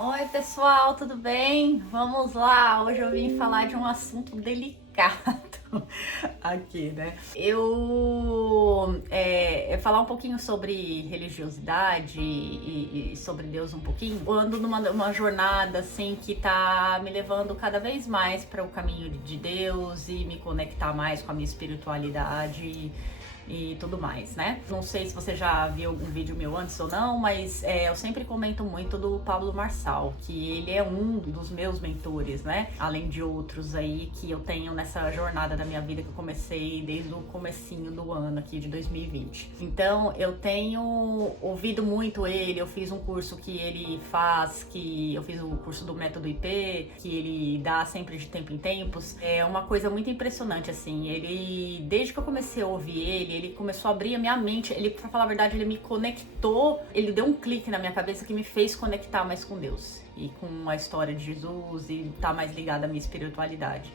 Oi, pessoal, tudo bem? Vamos lá. Hoje eu vim falar de um assunto delicado aqui, né? Eu falar um pouquinho sobre religiosidade e sobre Deus um pouquinho. Eu ando numa jornada assim que tá me levando cada vez mais para o caminho de Deus e me conectar mais com a minha espiritualidade e tudo mais, né? Não sei se você já viu algum vídeo meu antes ou não, mas eu sempre comento muito do Pablo Marçal, que ele é um dos meus mentores, né? Além de outros aí que eu tenho nessa jornada da minha vida que eu comecei desde o comecinho do ano aqui de 2020. Então eu tenho ouvido muito ele, eu fiz um curso que ele faz, que eu fiz o curso do Método IP, que ele dá sempre de tempo em tempos. É uma coisa muito impressionante, assim. Ele, desde que eu comecei a ouvir ele começou a abrir a minha mente. Ele, pra falar a verdade, ele me conectou, ele deu um clique na minha cabeça que me fez conectar mais com Deus e com a história de Jesus e estar mais ligada à minha espiritualidade.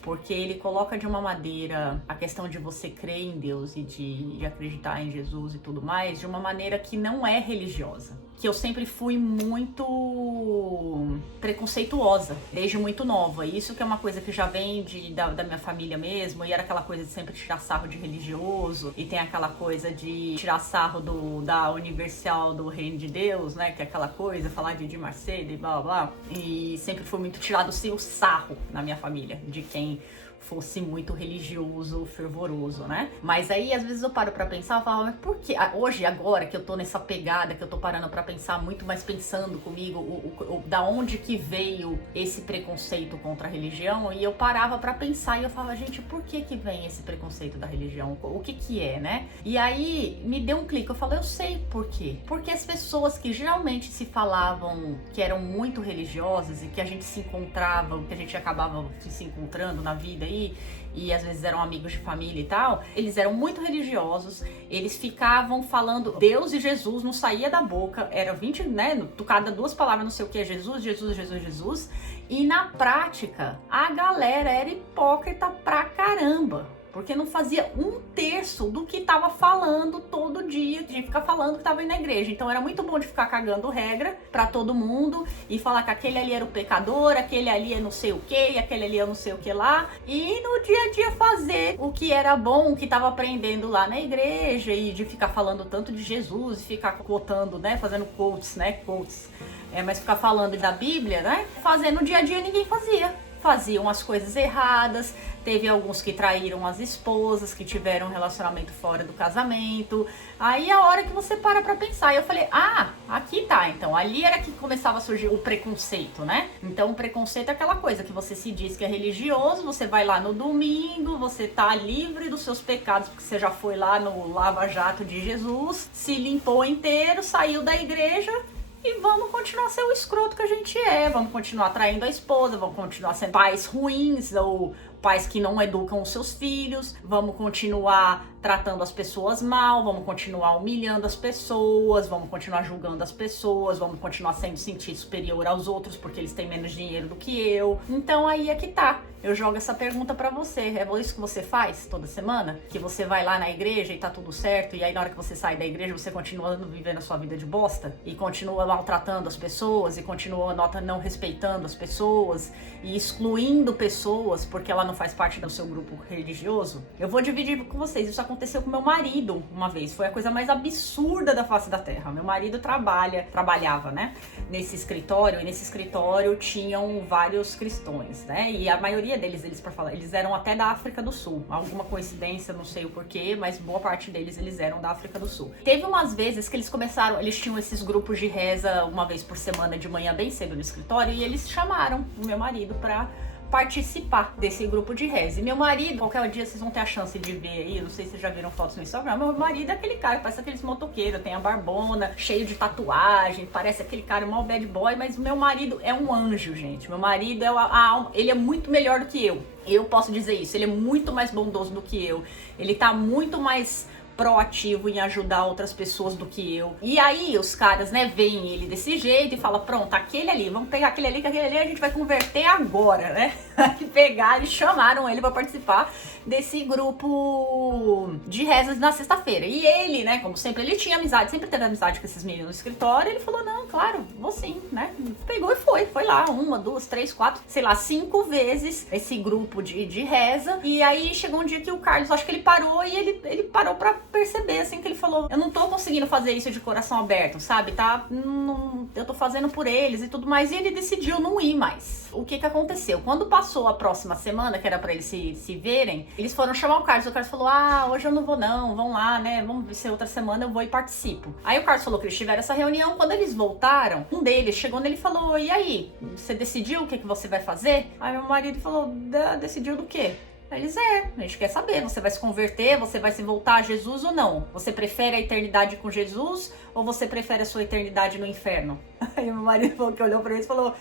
Porque ele coloca de uma maneira a questão de você crer em Deus e de acreditar em Jesus e tudo mais, de uma maneira que não é religiosa. Que eu sempre fui muito preconceituosa, desde muito nova. Isso que é uma coisa que já vem da minha família mesmo, e era aquela coisa de sempre tirar sarro de religioso, e tem aquela coisa de tirar sarro da universal do reino de Deus, né? Que é aquela coisa, falar de Macedo e blá blá blá. E sempre foi muito tirado assim, o sarro na minha família, de quem fosse muito religioso, fervoroso, né? Mas aí, às vezes eu paro pra pensar, eu falo, mas por que? Hoje, agora que eu tô nessa pegada, que eu tô parando pra pensar muito mais pensando comigo, da onde que veio esse preconceito contra a religião, e eu parava pra pensar e eu falava, gente, por que que vem esse preconceito da religião? O que que é, né? E aí, me deu um clique, eu falei, eu sei por quê. Porque as pessoas que geralmente se falavam que eram muito religiosas e que a gente se encontrava, que a gente acabava se encontrando na vida e às vezes eram amigos de família e tal, eles eram muito religiosos, eles ficavam falando Deus e Jesus, não saía da boca, era 20, né, cada duas palavras não sei o que é Jesus, Jesus, Jesus, Jesus, e na prática a galera era hipócrita pra caramba. Porque não fazia um terço do que tava falando todo dia, de ficar falando que tava indo na igreja. Então era muito bom de ficar cagando regra pra todo mundo e falar que aquele ali era o pecador, aquele ali é não sei o que, e aquele ali é não sei o que lá. E no dia a dia fazer o que era bom, o que tava aprendendo lá na igreja, e de ficar falando tanto de Jesus, e ficar quotando, né, fazendo quotes, né, mas ficar falando da Bíblia, né, fazendo no dia a dia ninguém faziam as coisas erradas, teve alguns que traíram as esposas, que tiveram um relacionamento fora do casamento. Aí a hora que você para pra pensar, eu falei, aqui tá, então ali era que começava a surgir o preconceito, né? Então o preconceito é aquela coisa que você se diz que é religioso, você vai lá no domingo, você tá livre dos seus pecados, porque você já foi lá no lava-jato de Jesus, se limpou inteiro, saiu da igreja, e vamos continuar a ser o escroto que a gente é, vamos continuar traindo a esposa, vamos continuar sendo pais ruins ou pais que não educam os seus filhos, vamos continuar tratando as pessoas mal, vamos continuar humilhando as pessoas, vamos continuar julgando as pessoas, vamos continuar sendo sentir superior aos outros porque eles têm menos dinheiro do que eu. Então aí é que tá. Eu jogo essa pergunta pra você. É isso que você faz toda semana? Que você vai lá na igreja e tá tudo certo, e aí na hora que você sai da igreja você continua vivendo a sua vida de bosta? E continua maltratando as pessoas, e continua não respeitando as pessoas, e excluindo pessoas porque ela não faz parte do seu grupo religioso? Eu vou dividir com vocês. Isso aconteceu com meu marido uma vez. Foi a coisa mais absurda da face da terra. Meu marido trabalhava, né, nesse escritório, e nesse escritório tinham vários cristãos, né? E a maioria deles, eles eram até da África do Sul. Alguma coincidência, não sei o porquê, mas boa parte deles, eles eram da África do Sul. Teve umas vezes que eles tinham esses grupos de reza uma vez por semana de manhã bem cedo no escritório, e eles chamaram o meu marido pra participar desse grupo de reza. E meu marido, qualquer dia vocês vão ter a chance de ver aí, não sei se vocês já viram fotos no Instagram, meu marido é aquele cara que parece aqueles motoqueiros, tem a barbona, cheio de tatuagem, parece aquele cara mal bad boy, mas meu marido é um anjo, gente. Meu marido ele é muito melhor do que eu. Eu posso dizer isso, ele é muito mais bondoso do que eu. Ele tá muito mais proativo em ajudar outras pessoas do que eu. E aí os caras, né, veem ele desse jeito e falam, pronto, aquele ali, vamos pegar aquele ali, que aquele ali a gente vai converter agora, né? Aí pegaram e chamaram ele pra participar desse grupo de rezas na sexta-feira. E ele, né, como sempre, ele tinha amizade, sempre teve amizade com esses meninos no escritório, ele falou, não, claro, vou sim, né? Pegou e foi lá 1, 2, 3, 4, sei lá, 5 vezes esse grupo de reza. E aí chegou um dia que o Carlos, acho que ele parou e ele parou pra perceber, assim, que ele falou, eu não tô conseguindo fazer isso de coração aberto, sabe, tá? Eu tô fazendo por eles e tudo mais, e ele decidiu não ir mais. O que aconteceu? Quando passou a próxima semana, que era pra eles se verem, eles foram chamar o Carlos falou, hoje eu não vou não, vão lá, né, vamos ver se outra semana eu vou e participo. Aí o Carlos falou que eles tiveram essa reunião, quando eles voltaram, um deles chegou nele e falou, e aí, você decidiu o que você vai fazer? Aí meu marido falou, decidiu do quê? Eles, a gente quer saber, você vai se converter, você vai se voltar a Jesus ou não? Você prefere a eternidade com Jesus ou você prefere a sua eternidade no inferno? Aí meu marido falou que olhou pra eles e falou,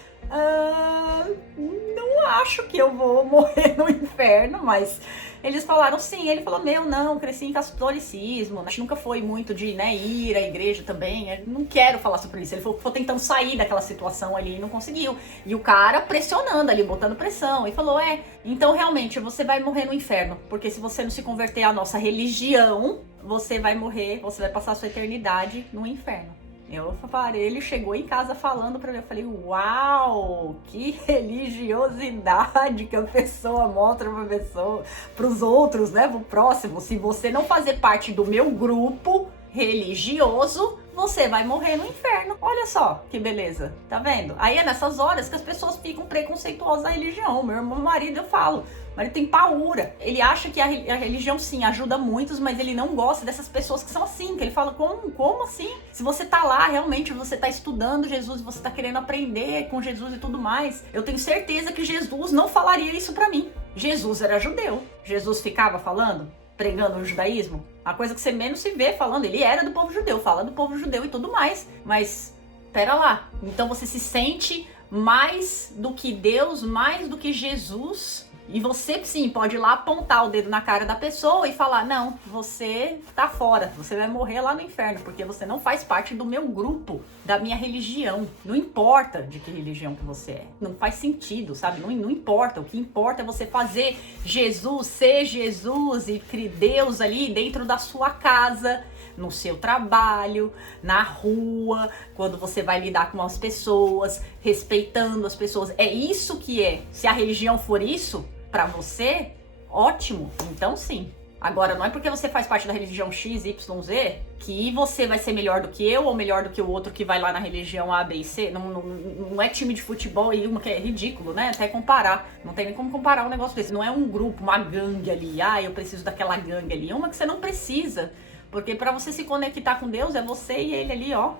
não acho que eu vou morrer no inferno, mas eles falaram sim. Ele falou, não, cresci em catolicismo, a gente nunca foi muito de, né, ir à igreja também, eu não quero falar sobre isso. Ele falou que foi tentando sair daquela situação ali e não conseguiu. E o cara pressionando ali, botando pressão, e falou, então realmente você vai morrer no inferno, porque se você não se converter à nossa religião, você vai morrer, você vai passar a sua eternidade no inferno. Eu parei, ele chegou em casa falando pra mim, eu falei, uau, que religiosidade que a pessoa mostra pra pessoa, pros outros, né, pro próximo. Se você não fazer parte do meu grupo religioso, você vai morrer no inferno. Olha só que beleza, tá vendo? Aí é nessas horas que as pessoas ficam preconceituosas da religião. Meu marido, eu falo, mas ele tem paura. Ele acha que a religião, sim, ajuda muitos, mas ele não gosta dessas pessoas que são assim, que ele fala, como assim? Se você tá lá, realmente, você tá estudando Jesus, você tá querendo aprender com Jesus e tudo mais, eu tenho certeza que Jesus não falaria isso pra mim. Jesus era judeu. Jesus ficava falando, pregando o judaísmo, a coisa que você menos se vê falando, ele era do povo judeu, fala do povo judeu e tudo mais, mas pera lá, então você se sente mais do que Deus, mais do que Jesus, e você sim pode ir lá apontar o dedo na cara da pessoa e falar, não, você tá fora, você vai morrer lá no inferno, porque você não faz parte do meu grupo, da minha religião. Não importa de que religião que você é, não faz sentido, sabe? Não importa, o que importa é você fazer Jesus ser Jesus e criar Deus ali dentro da sua casa, no seu trabalho, na rua, quando você vai lidar com as pessoas, respeitando as pessoas. É isso que é. Se a religião for isso pra você, ótimo, então sim. Agora, não é porque você faz parte da religião X, Y, Z que você vai ser melhor do que eu ou melhor do que o outro que vai lá na religião A, B e C. Não é time de futebol e uma que é ridículo, né? Até comparar. Não tem nem como comparar um negócio desse. Não é um grupo, uma gangue ali. Eu preciso daquela gangue ali. É uma que você não precisa. Porque para você se conectar com Deus, é você e ele ali, ó,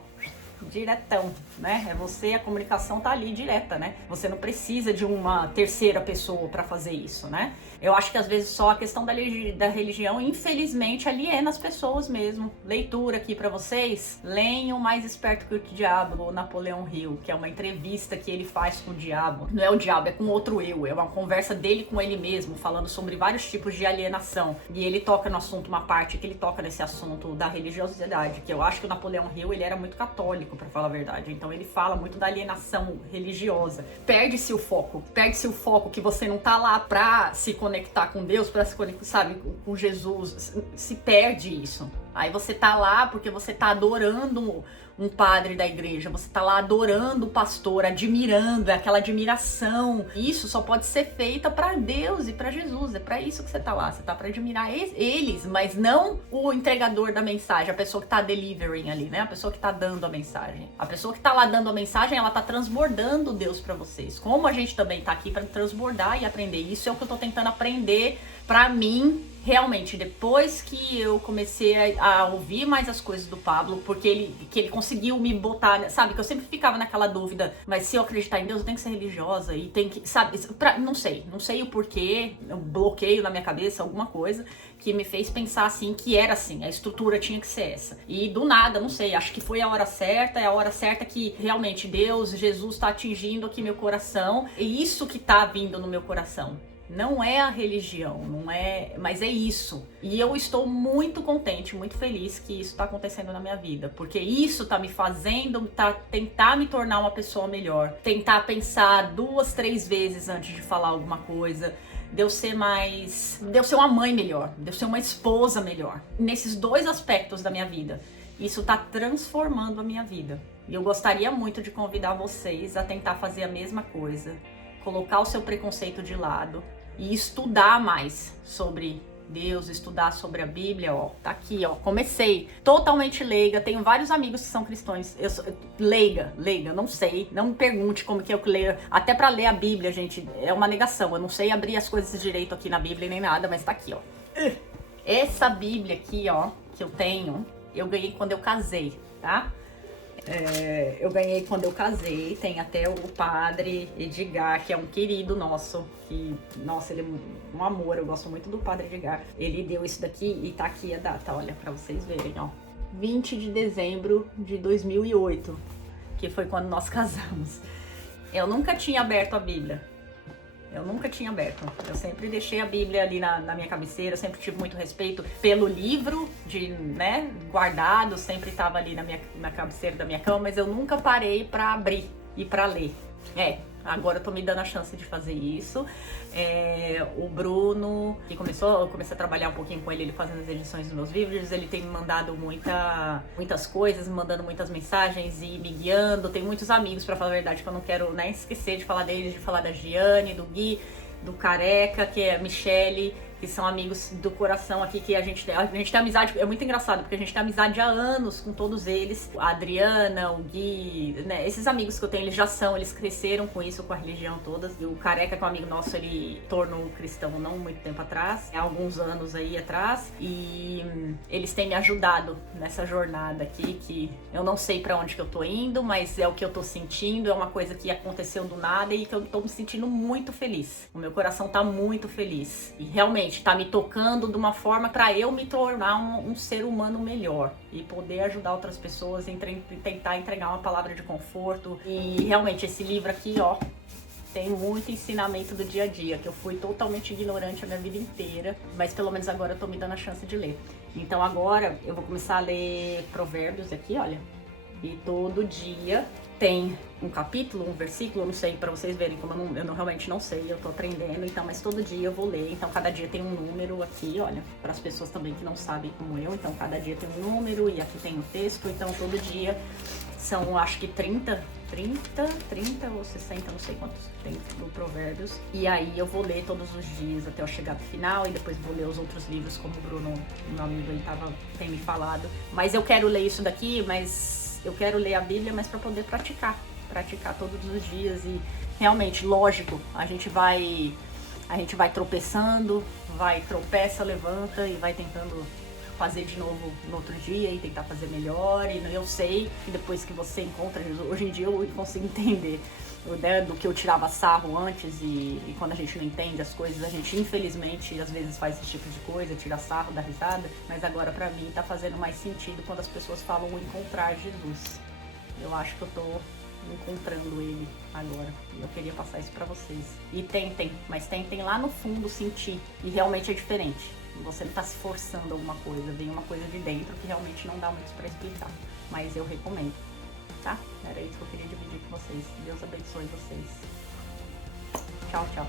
diretão, né? É você, a comunicação tá ali direta, né? Você não precisa de uma terceira pessoa para fazer isso, né? Eu acho que às vezes só a questão da religião, infelizmente, aliena as pessoas mesmo. Leitura aqui para vocês. Leiam Mais Esperto que o Diabo, Napoleão Hill, que é uma entrevista que ele faz com o diabo. Não é o diabo, é com outro eu. É uma conversa dele com ele mesmo, falando sobre vários tipos de alienação. E ele toca no assunto, uma parte que ele toca nesse assunto da religiosidade, que eu acho que o Napoleão Hill, ele era muito católico, para falar a verdade. Então ele fala muito da alienação religiosa. Perde-se o foco que você não tá lá pra se conectar com Deus, pra se conectar, sabe, com Jesus. Se perde isso. Aí você tá lá porque você tá adorando um padre da igreja, você tá lá adorando o pastor, admirando, é aquela admiração. Isso só pode ser feita para Deus e para Jesus, é para isso que você tá lá, você tá para admirar eles, mas não o entregador da mensagem, a pessoa que tá delivering ali, né? A pessoa que tá dando a mensagem. A pessoa que tá lá dando a mensagem, ela tá transbordando Deus para vocês. Como a gente também tá aqui para transbordar e aprender. Isso é o que eu tô tentando aprender para mim. Realmente, depois que eu comecei a ouvir mais as coisas do Pablo, porque ele conseguiu me botar, sabe, que eu sempre ficava naquela dúvida, mas se eu acreditar em Deus, eu tenho que ser religiosa e tem que, sabe, não sei o porquê, um bloqueio na minha cabeça, alguma coisa que me fez pensar assim, que era assim, a estrutura tinha que ser essa. E do nada, não sei, acho que foi a hora certa, é a hora certa que realmente Deus, Jesus tá atingindo aqui meu coração, e isso que tá vindo no meu coração. Não é a religião, não é, mas é isso. E eu estou muito contente, muito feliz que isso está acontecendo na minha vida, porque isso tá me fazendo tentar me tornar uma pessoa melhor, tentar pensar 2, 3 vezes antes de falar alguma coisa, de eu ser uma mãe melhor, de eu ser uma esposa melhor. Nesses 2 aspectos da minha vida, isso tá transformando a minha vida. E eu gostaria muito de convidar vocês a tentar fazer a mesma coisa, colocar o seu preconceito de lado e estudar mais sobre Deus, estudar sobre a Bíblia, ó. Tá aqui, ó. Comecei totalmente leiga. Tenho vários amigos que são cristãos. Eu sou leiga, não sei. Não me pergunte como que eu leio. Até pra ler a Bíblia, gente, é uma negação. Eu não sei abrir as coisas direito aqui na Bíblia nem nada, mas tá aqui, ó. Essa Bíblia aqui, ó, que eu tenho, eu ganhei quando eu casei, tá? Eu ganhei quando eu casei. Tem até o padre Edgar, que é um querido nosso, que, nossa, ele é um amor, eu gosto muito do padre Edgar. Ele deu isso daqui e tá aqui a data, olha, pra vocês verem, ó. 20 de dezembro de 2008, que foi quando nós casamos. Eu nunca tinha aberto a Bíblia. Eu nunca tinha aberto. Eu sempre deixei a Bíblia ali na minha cabeceira, sempre tive muito respeito pelo livro, guardado, sempre estava ali na cabeceira da minha cama, mas eu nunca parei para abrir e para ler. Agora eu tô me dando a chance de fazer isso. O Bruno, que eu comecei a trabalhar um pouquinho com ele fazendo as edições dos meus vídeos, ele tem me mandado muitas coisas, me mandando muitas mensagens e me guiando. Tem muitos amigos, pra falar a verdade, que eu não quero esquecer de falar deles, de falar da Giane, do Gui, do Careca, que é a Michele, que são amigos do coração aqui, que a gente tem amizade. É muito engraçado, porque a gente tem amizade há anos com todos eles. A Adriana, o Gui, né? Esses amigos que eu tenho, eles cresceram com isso, com a religião toda. E o Careca, que é um amigo nosso, ele tornou cristão não muito tempo atrás, há alguns anos aí atrás. E eles têm me ajudado nessa jornada aqui, que eu não sei pra onde que eu tô indo, mas é o que eu tô sentindo, é uma coisa que aconteceu do nada e que eu tô me sentindo muito feliz. O meu coração tá muito feliz. E realmente, tá me tocando de uma forma para eu me tornar um ser humano melhor e poder ajudar outras pessoas e tentar entregar uma palavra de conforto. E realmente esse livro aqui, ó, tem muito ensinamento do dia a dia, que eu fui totalmente ignorante a minha vida inteira, mas pelo menos agora eu tô me dando a chance de ler. Então agora eu vou começar a ler Provérbios aqui, olha. E todo dia tem um capítulo, um versículo, eu não sei, pra vocês verem como eu realmente não sei, eu tô aprendendo, então, mas todo dia eu vou ler, então cada dia tem um número aqui, olha, para as pessoas também que não sabem como eu, então cada dia tem um número e aqui tem o texto, então todo dia são, acho que 30 ou 60, não sei quantos tem do Provérbios, e aí eu vou ler todos os dias até eu chegar no final, e depois vou ler os outros livros, como o Bruno, meu amigo, ele tem me falado, mas eu quero ler isso daqui, mas eu quero ler a Bíblia, mas para poder praticar todos os dias. E realmente, lógico, a gente vai tropeçando, tropeça, levanta e vai tentando fazer de novo no outro dia e tentar fazer melhor. E eu sei que depois que você encontra Jesus, hoje em dia eu consigo entender do que eu tirava sarro antes e quando a gente não entende as coisas, a gente infelizmente às vezes faz esse tipo de coisa, tira sarro, dá risada, mas agora pra mim tá fazendo mais sentido quando as pessoas falam encontrar Jesus. Eu acho que eu tô encontrando ele agora e eu queria passar isso pra vocês. E tentem lá no fundo sentir, e realmente é diferente. Você não tá se forçando alguma coisa, vem uma coisa de dentro que realmente não dá muito pra explicar, mas eu recomendo. Tá? Era isso que eu queria dividir com vocês. Deus abençoe vocês. Tchau, tchau.